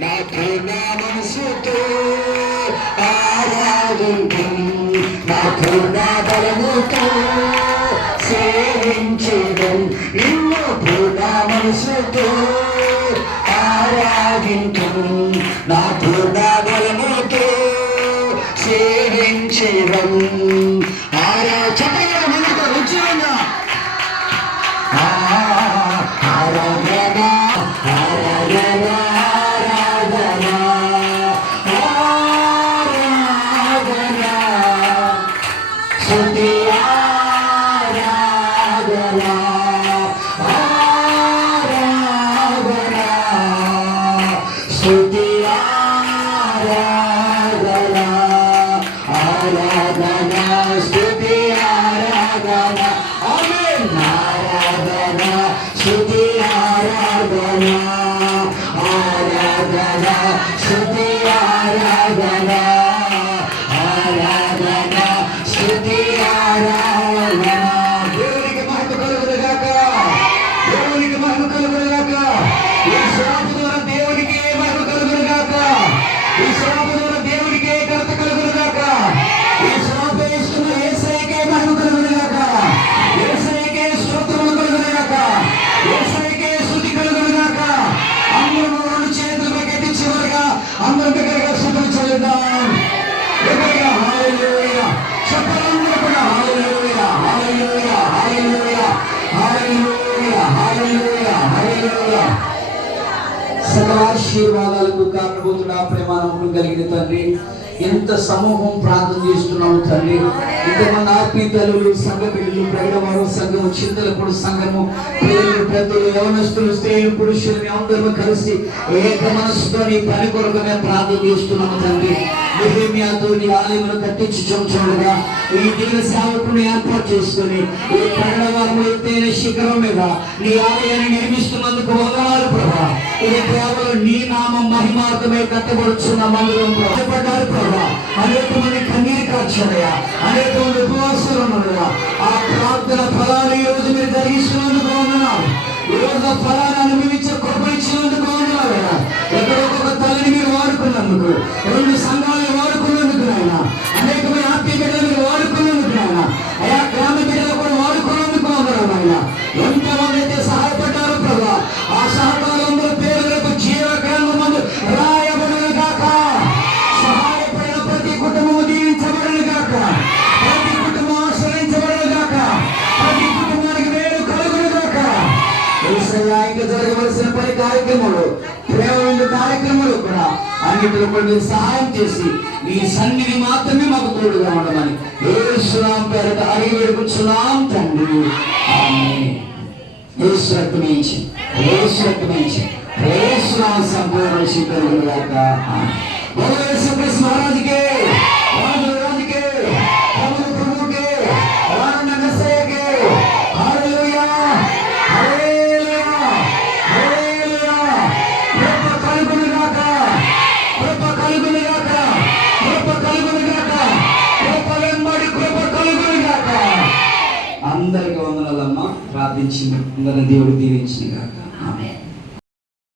నా పూర్ణ మనసుతో ఆరాధింతును, నా పూర్ణ బలముతో సేవించెదను, నిన్ను పూర్ణ మనసుతో ఆరాధింతును, నా పూర్ణ బలముతో సేవించెదను. ఆశీర్వాదాలకు కారణభూతుడా ప్రేమానమును కలిగిన తండ్రి, ఎంత సమూహం ప్రార్థన చేస్తున్నాము తండ్రి. ఇంతమంది ఆత్మీయులు, సంఘ బిడ్డలు, ప్రకటవారు సంఘము, చింతలపూడి సంఘము, పిల్లలు, పెద్దలు, యవనస్తులు, స్త్రీలు, పురుషులు అందరూ కలిసి ఏక మనసుతో నీ పని కొరకు మేము ప్రార్థన చేస్తున్నాము తండ్రి. నెహెమ్యాతో నీ ఆలయమును కట్టించుచుండగా ఈ దీన సేవకుని ఏర్పాటు చేసుకుని ఈ ప్రకటవారము ఎత్తైన శిఖరం మీద నీ ఆలయాన్ని నిర్మిస్తున్నందుకు వందనాలు ప్రభా. ఈ కేవలం నీ నామం మహిమార్థమై కట్టబడుచున్న మందిరం పడ్డారు ప్రభా. అనేక మంది కన్నీరు కార్చారయ్యా, అనేక మంది ఉపవాసాలు ఉన్నారయ్యా. ఆ ప్రార్థన ఫలాలు ఈ రోజు మీరు జరిగిస్తున్నందుకు వందనాలు. ఈ రోజు ఫలాన్ని అనుభవించే కృపనిచ్చినందుకు వందనాలయ్యా. ఎక్కడో ఒక తల్లిని మీరు వాడుకున్నందుకు, రెండు సంఘాలను వాడుకున్నందుకు నాయన, అనేకమైన ఆత్మీయ బిడ్డలు మీరు వాడుకున్నందుకు నాయన, అయా గ్రామ బిడ్డలు కూడా వాడుకున్నందుకు వందనాలు నాయన. ఎంతమంది అయితే సహాయపడ్డారు ప్రభా, ఆ సహకారంలో పేరులకు జీవ గ్రంథమందు రాయబడును గాక. సహాయపడిన ప్రతి కుటుంబము దీవించబడును గాక, ప్రతి కుటుంబం ఆశ్రయించబడును గాక, ప్రతి కుటుంబానికి మేలు కలుగును గాక. ఇంకా జరగవలసిన పని కార్యక్రమాలు, ప్రేమ విందు కార్యక్రమాలు కూడా అన్నిటిలో కూడా మీరు సహాయం చేసి మీ సన్నిధి మాత్రమే మాకు తోడుగా ఉండమని యేసు నామమున పేరట అడిగి వేడుకుంటున్నాం తండ్రి. ఆమేన్. యేసు రక్తమించి యేసు నామ సంపూర్ణ శుద్ధి గాక. ఆమేన్. యేసు క్రీస్తు మహారాజుకే, రాజుకే, ప్రభువుకే, రాజు మెస్సయ్యకే హల్లెలూయా, హల్లెలూయా, హల్లెలూయా. కృప కలుగును గాక, కృప కలుగును గాక, కృప కలుగును గాక, కృప వెంబడి కృప కలుగును గాక. అందరికీ వందనాలమ్మా. ప్రార్థించి అందరిని దేవుడు దీవించిన గాక.